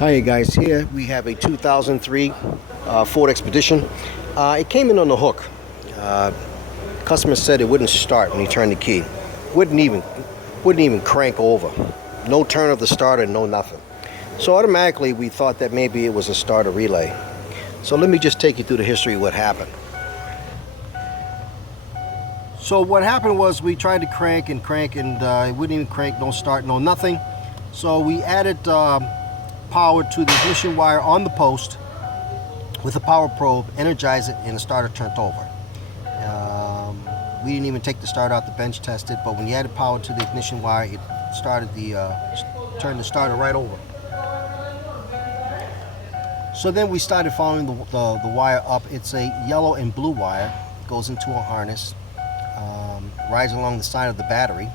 Hi guys, here we have a 2003 Ford Expedition. It came in on the hook. Customer said it wouldn't start when he turned the key. Wouldn't even crank over. No turn of the starter, no nothing. So automatically we thought that maybe it was a starter relay. So let me just take you through the history of what happened. So what happened was we tried to crank and it wouldn't even crank, no start, no nothing. So we added power to the ignition wire on the post with a power probe, energize it, and the starter turned over. We didn't even take the starter out the bench test it, but when you added power to the ignition wire, it turned the starter right over. So then we started following the wire up. It's a yellow and blue wire, goes into a harness, rides along the side of the battery.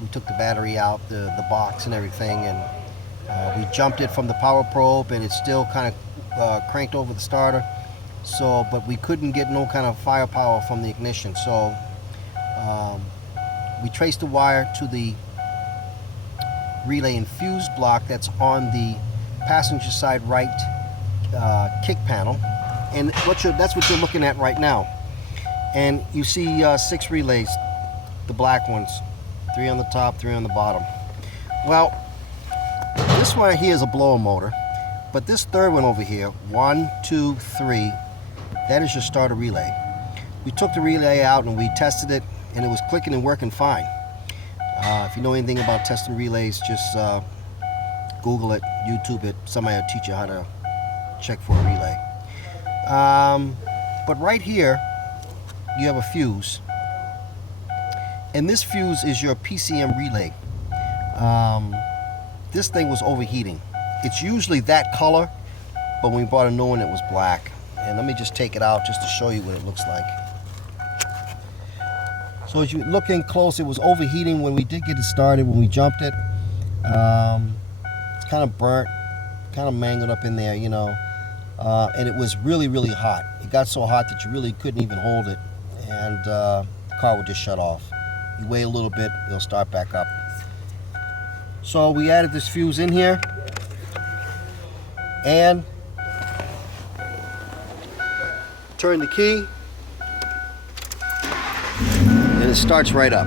We took the battery out, the box and everything, and we jumped it from the power probe, and it still kind of cranked over the starter. So, but we couldn't get no kind of firepower from the ignition. So we traced the wire to the relay and fuse block that's on the passenger side right kick panel, and that's what you're looking at right now. And you see 6 relays, the black ones, 3 on the top, 3 on the bottom. Well, this one here is a blower motor, but this third one over here, 1, 2, 3, that is your starter relay. We took the relay out and we tested it, and it was clicking and working fine. If you know anything about testing relays, just Google it, YouTube it. Somebody will teach you how to check for a relay. But right here, you have a fuse, and this fuse is your PCM relay. This thing was overheating. It's usually that color, but when we bought a new one, it was black. And let me just take it out just to show you what it looks like. So as you look in close, it was overheating when we did get it started, when we jumped it. It's kind of burnt, kind of mangled up in there, you know. And it was really, really hot. It got so hot that you really couldn't even hold it, and the car would just shut off. You wait a little bit, it'll start back up. So we added this fuse in here, and turn the key, and it starts right up.